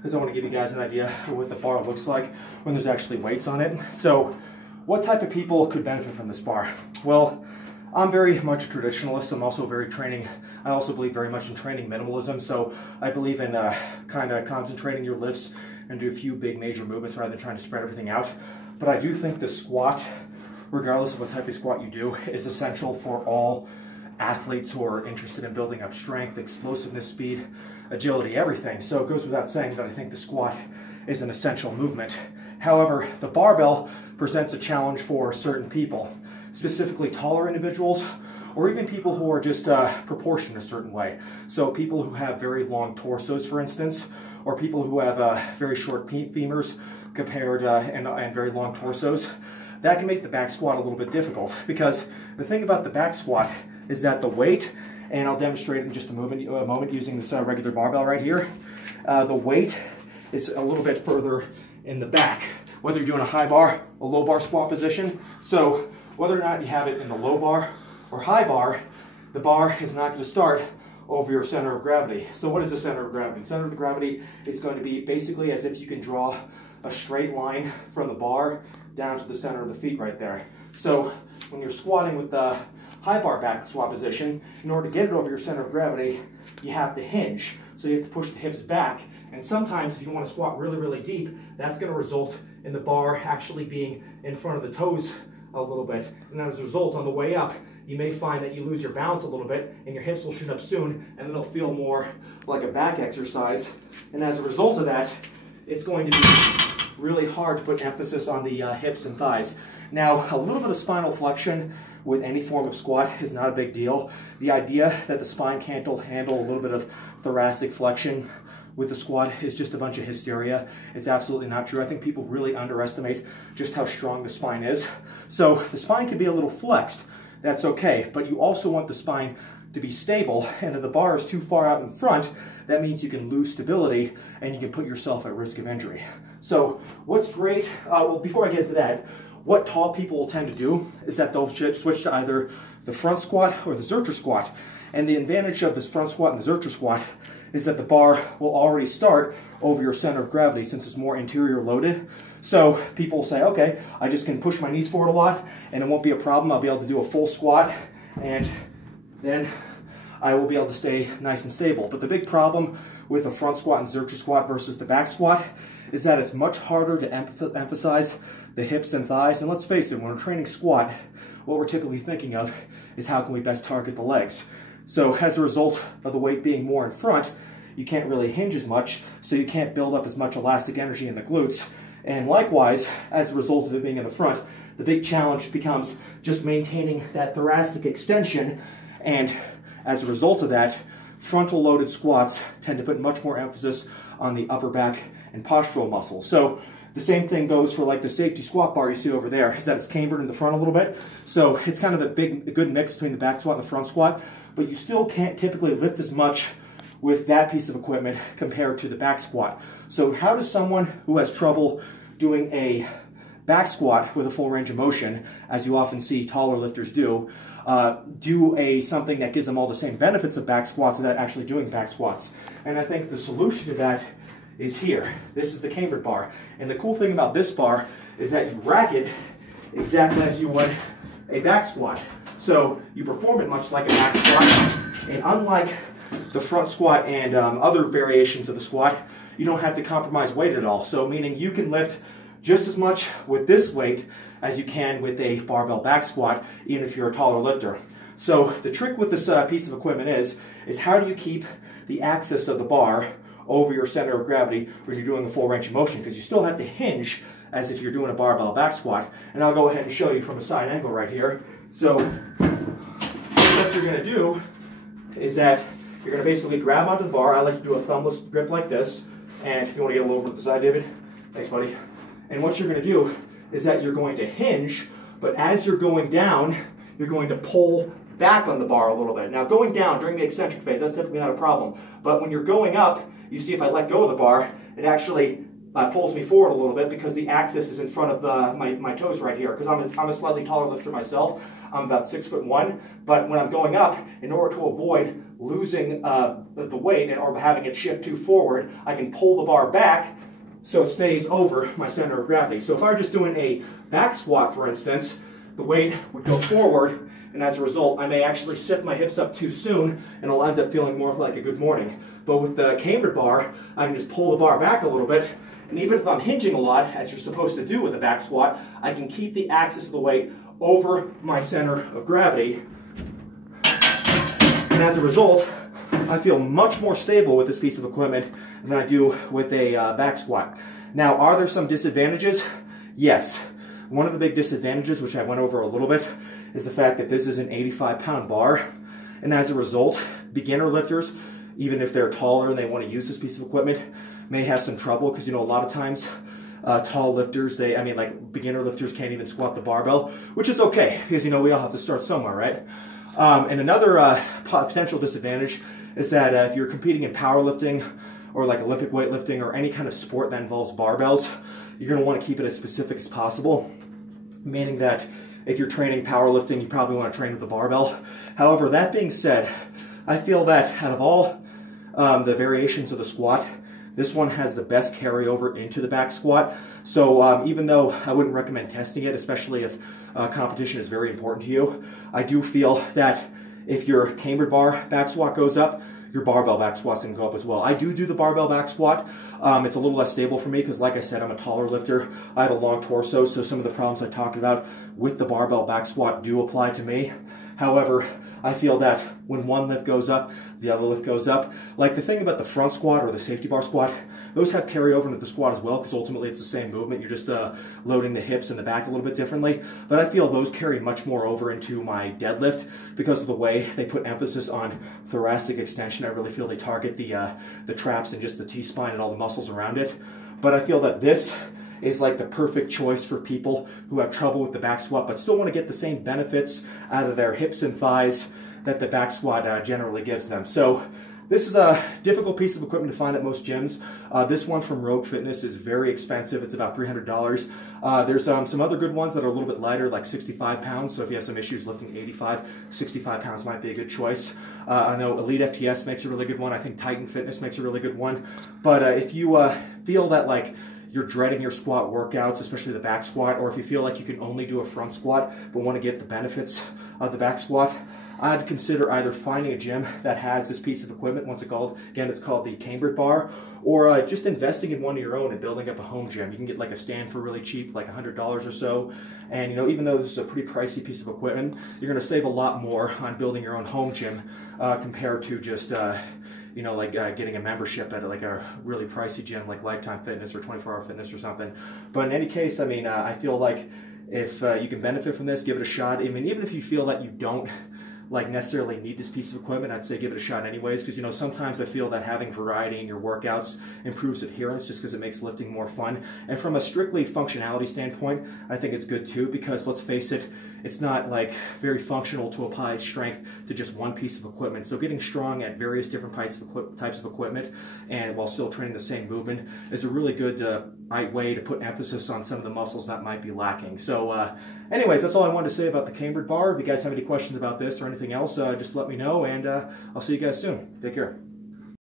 because I want to give you guys an idea of what the bar looks like when there's actually weights on it. So what type of people could benefit from this bar? Well, I'm very much a traditionalist. I'm also I also believe very much in training minimalism. So I believe in kind of concentrating your lifts and do a few big major movements rather than trying to spread everything out. But I do think the squat, regardless of what type of squat you do, is essential for all athletes who are interested in building up strength, explosiveness, speed, agility, everything. So it goes without saying that I think the squat is an essential movement. However, the barbell presents a challenge for certain people, specifically taller individuals, or even people who are just proportioned a certain way. So people who have very long torsos, for instance, or people who have very short femurs compared and very long torsos. That can make the back squat a little bit difficult, because the thing about the back squat is that the weight, and I'll demonstrate in just a moment using this regular barbell right here, the weight is a little bit further in the back, whether you're doing a high bar, a low bar squat position. So whether or not you have it in the low bar or high bar, the bar is not going to start over your center of gravity. So what is the center of gravity? The center of gravity is going to be basically as if you can draw a straight line from the bar down to the center of the feet right there. So when you're squatting with the high bar back squat position, in order to get it over your center of gravity, you have to hinge. So you have to push the hips back. And sometimes if you want to squat really, really deep, that's going to result in the bar actually being in front of the toes a little bit. And as a result, on the way up, you may find that you lose your balance a little bit and your hips will shoot up soon, and it'll feel more like a back exercise. And as a result of that, it's going to be really hard to put emphasis on the hips and thighs. Now, a little bit of spinal flexion with any form of squat is not a big deal. The idea that the spine can't handle a little bit of thoracic flexion with the squat is just a bunch of hysteria. It's absolutely not true. I think people really underestimate just how strong the spine is. So the spine can be a little flexed. That's okay, but you also want the spine to be stable, and if the bar is too far out in front, that means you can lose stability and you can put yourself at risk of injury. So what's great, well, before I get into that, what tall people will tend to do is that they'll switch to either the front squat or the Zercher squat. And the advantage of this front squat and the Zercher squat is that the bar will already start over your center of gravity since it's more interior loaded. So people will say, okay, I just can push my knees forward a lot and it won't be a problem. I'll be able to do a full squat and then I will be able to stay nice and stable. But the big problem with the front squat and Zercher squat versus the back squat is that it's much harder to emphasize the hips and thighs. And let's face it, when we're training squat, what we're typically thinking of is how can we best target the legs. So as a result of the weight being more in front, you can't really hinge as much, so you can't build up as much elastic energy in the glutes. And likewise, as a result of it being in the front, the big challenge becomes just maintaining that thoracic extension. And as a result of that, frontal loaded squats tend to put much more emphasis on the upper back and postural muscles. So the same thing goes for like the safety squat bar you see over there, is that it's cambered in the front a little bit. So it's kind of a good mix between the back squat and the front squat, but you still can't typically lift as much with that piece of equipment compared to the back squat. So how does someone who has trouble doing a back squat with a full range of motion, as you often see taller lifters do something that gives them all the same benefits of back squats without actually doing back squats? And I think the solution to that is here. This is the cambered bar. And the cool thing about this bar is that you rack it exactly as you would a back squat. So you perform it much like a back squat. And unlike the front squat and other variations of the squat, you don't have to compromise weight at all. So meaning you can lift just as much with this weight as you can with a barbell back squat, even if you're a taller lifter. So the trick with this piece of equipment is how do you keep the axis of the bar over your center of gravity when you're doing a full range of motion, because you still have to hinge as if you're doing a barbell back squat. And I'll go ahead and show you from a side angle right here. So what you're going to do is that you're going to basically grab onto the bar. I like to do a thumbless grip like this. And if you want to get a little over to the side, David. Thanks, buddy. And what you're going to do is that you're going to hinge, but as you're going down, you're going to pull back on the bar a little bit. Now going down during the eccentric phase, that's typically not a problem. But when you're going up, you see if I let go of the bar, it actually pulls me forward a little bit because the axis is in front of my toes right here. Because I'm a slightly taller lifter myself. I'm about 6'1", but when I'm going up, in order to avoid losing the weight or having it shift too forward, I can pull the bar back so it stays over my center of gravity. So if I were just doing a back squat, for instance, the weight would go forward, and as a result, I may actually shift my hips up too soon, and I'll end up feeling more like a good morning. But with the cambered bar, I can just pull the bar back a little bit, and even if I'm hinging a lot, as you're supposed to do with a back squat, I can keep the axis of the weight over my center of gravity. And as a result, I feel much more stable with this piece of equipment than I do with a back squat. Now, are there some disadvantages? Yes. One of the big disadvantages, which I went over a little bit, is the fact that this is an 85-pound bar. And as a result, beginner lifters, even if they're taller and they want to use this piece of equipment, may have some trouble because, you know, a lot of times tall lifters, like beginner lifters can't even squat the barbell, which is okay because, you know, we all have to start somewhere, right? And another potential disadvantage is that if you're competing in powerlifting or like Olympic weightlifting or any kind of sport that involves barbells, you're going to want to keep it as specific as possible, meaning that if you're training powerlifting, you probably want to train with a barbell. However, that being said, I feel that out of all the variations of the squat, this one has the best carryover into the back squat. So even though I wouldn't recommend testing it, especially if competition is very important to you, I do feel that if your cambered bar back squat goes up, your barbell back squat's gonna go up as well. I do the barbell back squat. It's a little less stable for me because, like I said, I'm a taller lifter. I have a long torso, so some of the problems I talked about with the barbell back squat do apply to me. However, I feel that when one lift goes up, the other lift goes up. Like the thing about the front squat or the safety bar squat, those have carryover into the squat as well because ultimately it's the same movement. You're just loading the hips and the back a little bit differently. But I feel those carry much more over into my deadlift because of the way they put emphasis on thoracic extension. I really feel they target the traps and just the T-spine and all the muscles around it. But I feel that this is like the perfect choice for people who have trouble with the back squat but still want to get the same benefits out of their hips and thighs that the back squat generally gives them. So this is a difficult piece of equipment to find at most gyms. This one from Rogue Fitness is very expensive. It's about $300. There's some other good ones that are a little bit lighter, like 65 pounds. So if you have some issues lifting 65 pounds might be a good choice. I know Elite FTS makes a really good one. I think Titan Fitness makes a really good one. But if you feel that like you're dreading your squat workouts, especially the back squat, or if you feel like you can only do a front squat but want to get the benefits of the back squat, I'd consider either finding a gym that has this piece of equipment. Once again, it's called the cambered bar, or just investing in one of your own and building up a home gym. You can get like a stand for really cheap, like $100 or so. And you know, even though this is a pretty pricey piece of equipment, you're going to save a lot more on building your own home gym compared to just you know, like getting a membership at like a really pricey gym like Lifetime Fitness or 24 Hour Fitness or something. But in any case, I mean, I feel like if you can benefit from this, give it a shot. I mean, even if you feel that you don't like necessarily need this piece of equipment, I'd say give it a shot anyways, because you know, sometimes I feel that having variety in your workouts improves adherence just because it makes lifting more fun. And from a strictly functionality standpoint, I think it's good too, because let's face it, it's not like very functional to apply strength to just one piece of equipment. So getting strong at various different types of equipment and while still training the same movement is a really good way to put emphasis on some of the muscles that might be lacking. So anyways, that's all I wanted to say about the cambered bar. If you guys have any questions about this or anything else, just let me know, and I'll see you guys soon. Take care.